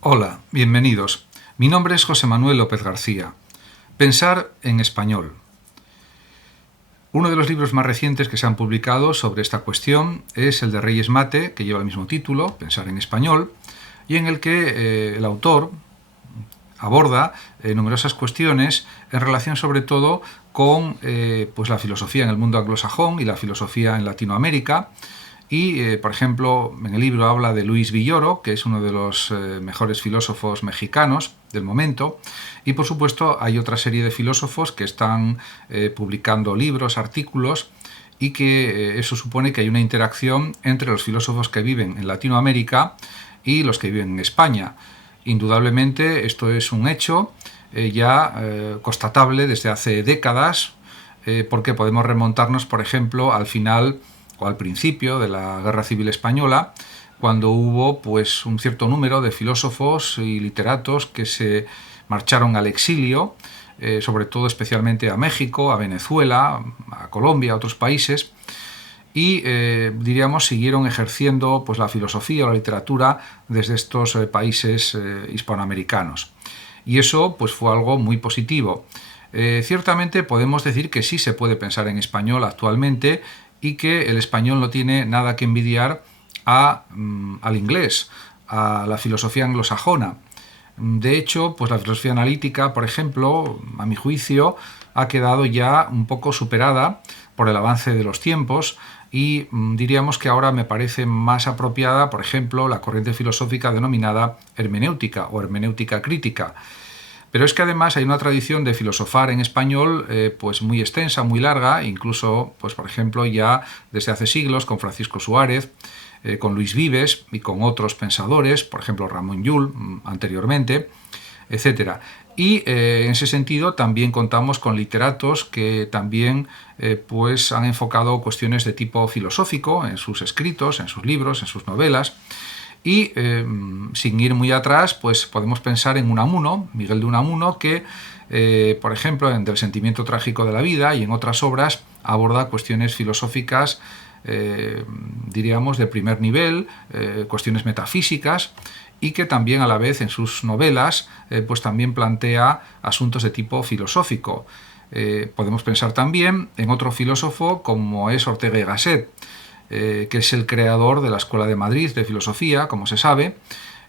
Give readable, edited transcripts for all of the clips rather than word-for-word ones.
Hola, bienvenidos. Mi nombre es José Manuel López García. Pensar en español. Uno de los libros más recientes que se han publicado sobre esta cuestión es el de Reyes Mate, que lleva el mismo título, Pensar en español, y en el que el autor aborda numerosas cuestiones en relación sobre todo con pues la filosofía en el mundo anglosajón y la filosofía en Latinoamérica. Y, por ejemplo, en el libro habla de Luis Villoro, que es uno de los mejores filósofos mexicanos del momento, y por supuesto hay otra serie de filósofos que están publicando libros, artículos, y que eso supone que hay una interacción entre los filósofos que viven en Latinoamérica y los que viven en España. Indudablemente esto es un hecho constatable desde hace décadas, porque podemos remontarnos, por ejemplo, al final o al principio de la Guerra Civil Española, cuando hubo pues un cierto número de filósofos y literatos que se marcharon al exilio, sobre todo especialmente a México, a Venezuela, a Colombia, a otros países, y diríamos siguieron ejerciendo pues la filosofía o la literatura desde estos países hispanoamericanos. Y eso pues fue algo muy positivo. Ciertamente podemos decir que sí se puede pensar en español actualmente y que el español no tiene nada que envidiar al inglés, a la filosofía anglosajona. De hecho, pues la filosofía analítica, por ejemplo, a mi juicio, ha quedado ya un poco superada por el avance de los tiempos y diríamos que ahora me parece más apropiada, por ejemplo, la corriente filosófica denominada hermenéutica o hermenéutica crítica. Pero es que además hay una tradición de filosofar en español pues muy extensa, muy larga, incluso, pues por ejemplo, ya desde hace siglos con Francisco Suárez, con Luis Vives y con otros pensadores, por ejemplo Ramón Llull anteriormente, etc. Y en ese sentido también contamos con literatos que también pues han enfocado cuestiones de tipo filosófico en sus escritos, en sus libros, en sus novelas. Y sin ir muy atrás, pues podemos pensar en Unamuno, Miguel de Unamuno, que, por ejemplo, en Del sentimiento trágico de la vida y en otras obras aborda cuestiones filosóficas, diríamos, de primer nivel, cuestiones metafísicas, y que también a la vez en sus novelas pues también plantea asuntos de tipo filosófico. Podemos pensar también en otro filósofo como es Ortega y Gasset, que es el creador de la Escuela de Madrid de Filosofía, como se sabe,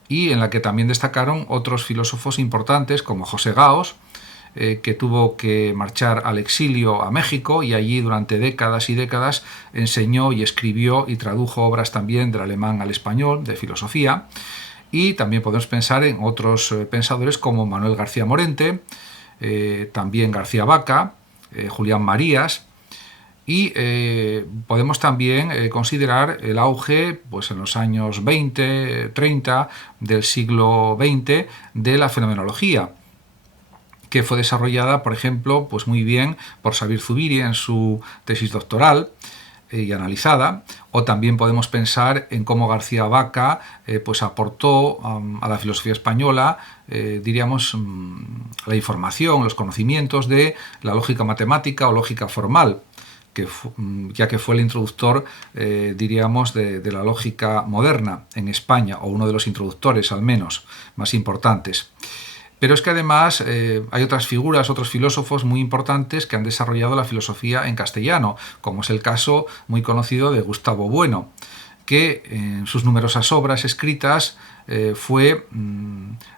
y en la que también destacaron otros filósofos importantes como José Gaos, que tuvo que marchar al exilio a México y allí durante décadas y décadas enseñó y escribió y tradujo obras también del alemán al español de filosofía. Y también podemos pensar en otros pensadores como Manuel García Morente, también García Vaca, Julián Marías. Y podemos también considerar el auge pues, en los años 20, 30 del siglo XX de la fenomenología, que fue desarrollada, por ejemplo, pues muy bien por Xavier Zubiri en su tesis doctoral y analizada, o también podemos pensar en cómo García Vaca pues aportó a la filosofía española, diríamos, la información, los conocimientos de la lógica matemática o lógica formal, ya que fue el introductor, diríamos, de la lógica moderna en España, o uno de los introductores al menos más importantes. Pero es que además hay otras figuras, otros filósofos muy importantes que han desarrollado la filosofía en castellano, como es el caso muy conocido de Gustavo Bueno, que en sus numerosas obras escritas fue,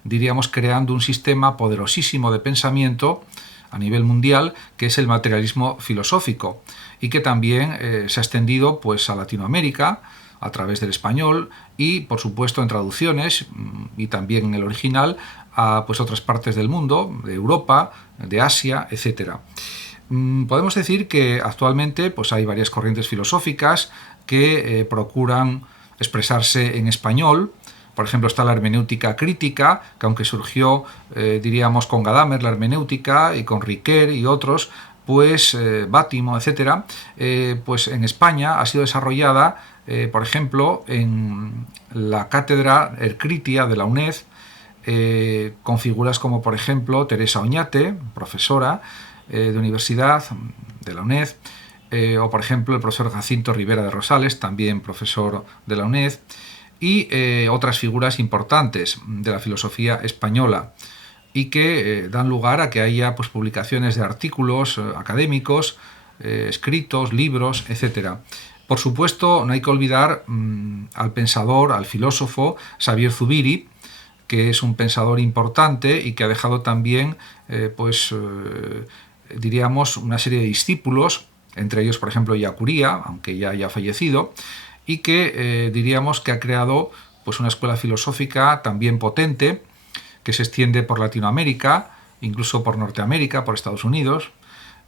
diríamos, creando un sistema poderosísimo de pensamiento a nivel mundial, que es el materialismo filosófico, y que también se ha extendido pues, a Latinoamérica a través del español y, por supuesto, en traducciones y también en el original a pues, otras partes del mundo, de Europa, de Asia, etc. Podemos decir que actualmente pues, hay varias corrientes filosóficas que procuran expresarse en español. Por ejemplo, está la hermenéutica crítica, que aunque surgió, diríamos, con Gadamer, la hermenéutica, y con Riquer y otros, pues Bátimo, etc., pues en España ha sido desarrollada, por ejemplo, en la cátedra Ercritia de la UNED, con figuras como, por ejemplo, Teresa Oñate, profesora de universidad de la UNED, o, por ejemplo, el profesor Jacinto Rivera de Rosales, también profesor de la UNED, y otras figuras importantes de la filosofía española, y que dan lugar a que haya pues, publicaciones de artículos académicos, escritos, libros, etc. Por supuesto, no hay que olvidar al pensador, al filósofo Xavier Zubiri, que es un pensador importante y que ha dejado también, diríamos, una serie de discípulos, entre ellos, por ejemplo, Yacuría, aunque ya haya fallecido, y que diríamos que ha creado pues, una escuela filosófica también potente, que se extiende por Latinoamérica, incluso por Norteamérica, por Estados Unidos,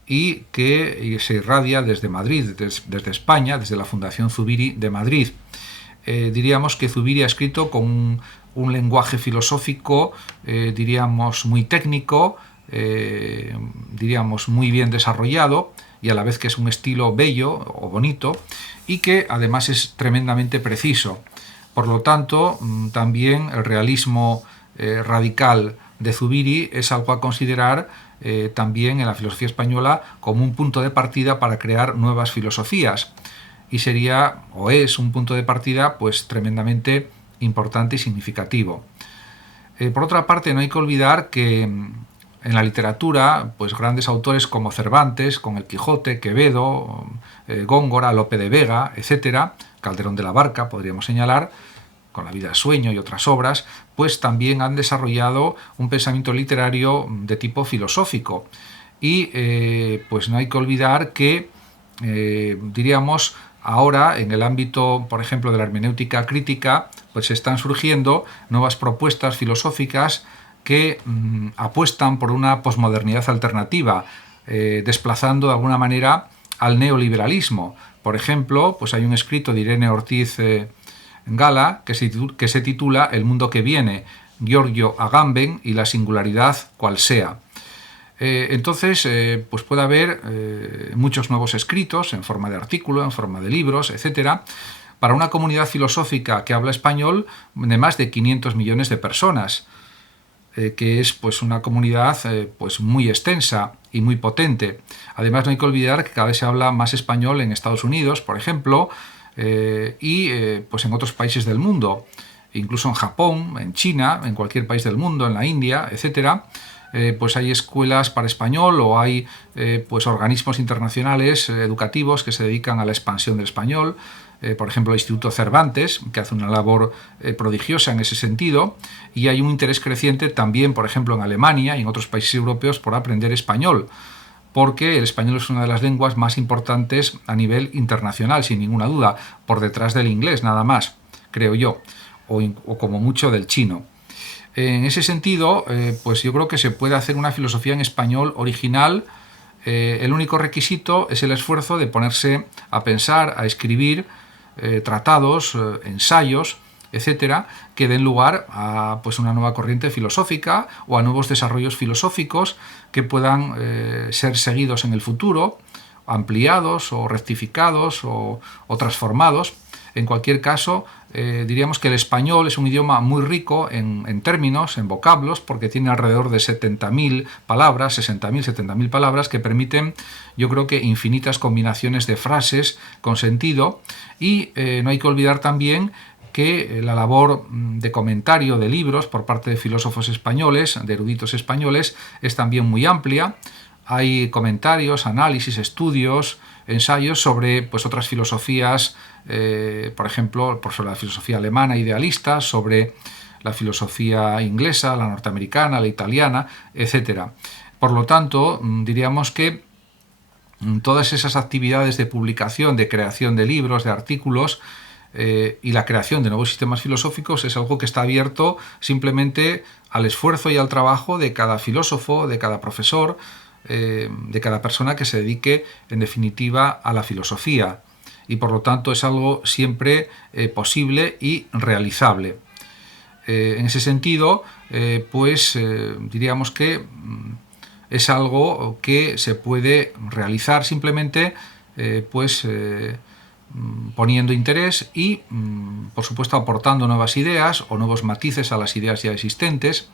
y que se irradia desde Madrid, desde España, desde la Fundación Zubiri de Madrid. Diríamos que Zubiri ha escrito con un lenguaje filosófico, diríamos, muy técnico, diríamos, muy bien desarrollado, y a la vez que es un estilo bello o bonito, y que además es tremendamente preciso. Por lo tanto, también el realismo radical de Zubiri es algo a considerar también en la filosofía española como un punto de partida para crear nuevas filosofías, y sería o es un punto de partida pues tremendamente importante y significativo. Por otra parte, no hay que olvidar que en la literatura pues grandes autores como Cervantes, con El Quijote, Quevedo, Góngora, Lope de Vega, etc., Calderón de la Barca podríamos señalar, con La vida de sueño y otras obras, pues también han desarrollado un pensamiento literario de tipo filosófico. Y pues no hay que olvidar que, diríamos, ahora en el ámbito, por ejemplo, de la hermenéutica crítica, pues están surgiendo nuevas propuestas filosóficas que apuestan por una posmodernidad alternativa, desplazando de alguna manera al neoliberalismo. Por ejemplo, pues hay un escrito de Irene Ortiz Gala que se titula El mundo que viene, Giorgio Agamben y la singularidad cual sea. Entonces, pues puede haber muchos nuevos escritos en forma de artículo, en forma de libros, etc., para una comunidad filosófica que habla español de más de 500 millones de personas, que es pues una comunidad pues muy extensa y muy potente. Además, no hay que olvidar que cada vez se habla más español en Estados Unidos, por ejemplo, pues en otros países del mundo, incluso en Japón, en China, en cualquier país del mundo, en la India, etcétera. Pues hay escuelas para español o hay pues organismos internacionales educativos que se dedican a la expansión del español. Por ejemplo, el Instituto Cervantes, que hace una labor prodigiosa en ese sentido, y hay un interés creciente también, por ejemplo, en Alemania y en otros países europeos por aprender español, porque el español es una de las lenguas más importantes a nivel internacional, sin ninguna duda, por detrás del inglés nada más, creo yo, o como mucho del chino. En ese sentido, pues yo creo que se puede hacer una filosofía en español original. El único requisito es el esfuerzo de ponerse a pensar, a escribir tratados, ensayos, etcétera, que den lugar a pues, una nueva corriente filosófica o a nuevos desarrollos filosóficos que puedan ser seguidos en el futuro, ampliados o rectificados o transformados. En cualquier caso, diríamos que el español es un idioma muy rico en términos, en vocablos, porque tiene alrededor de 70.000 palabras, 60.000, 70.000 palabras que permiten, yo creo que infinitas combinaciones de frases con sentido, y no hay que olvidar también que la labor de comentario de libros por parte de filósofos españoles, de eruditos españoles, es también muy amplia. Hay comentarios, análisis, estudios, ensayos sobre pues, otras filosofías, por ejemplo, sobre la filosofía alemana idealista, sobre la filosofía inglesa, la norteamericana, la italiana, etc. Por lo tanto, diríamos que todas esas actividades de publicación, de creación de libros, de artículos, y la creación de nuevos sistemas filosóficos es algo que está abierto simplemente al esfuerzo y al trabajo de cada filósofo, de cada profesor, de cada persona que se dedique en definitiva a la filosofía, y por lo tanto es algo siempre posible y realizable. En ese sentido, pues diríamos que es algo que se puede realizar simplemente poniendo interés y, por supuesto, aportando nuevas ideas o nuevos matices a las ideas ya existentes.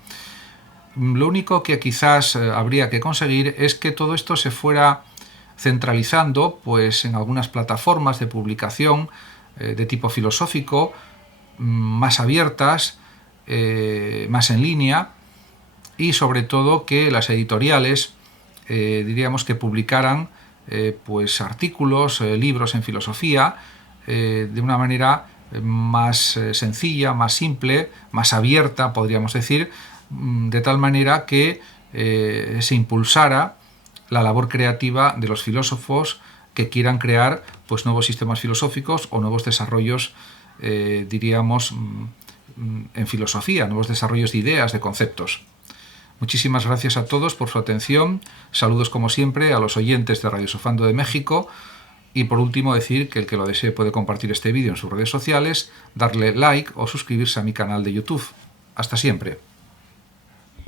Lo único que quizás habría que conseguir es que todo esto se fuera centralizando pues, en algunas plataformas de publicación de tipo filosófico, más abiertas, más en línea, y sobre todo que las editoriales diríamos que publicaran pues artículos, libros en filosofía de una manera más sencilla, más simple, más abierta, podríamos decir, de tal manera que se impulsara la labor creativa de los filósofos que quieran crear pues nuevos sistemas filosóficos o nuevos desarrollos, diríamos, en filosofía, nuevos desarrollos de ideas, de conceptos. Muchísimas gracias a todos por su atención. Saludos como siempre a los oyentes de Radio Sofando de México. Y por último decir que el que lo desee puede compartir este vídeo en sus redes sociales, darle like o suscribirse a mi canal de YouTube. Hasta siempre.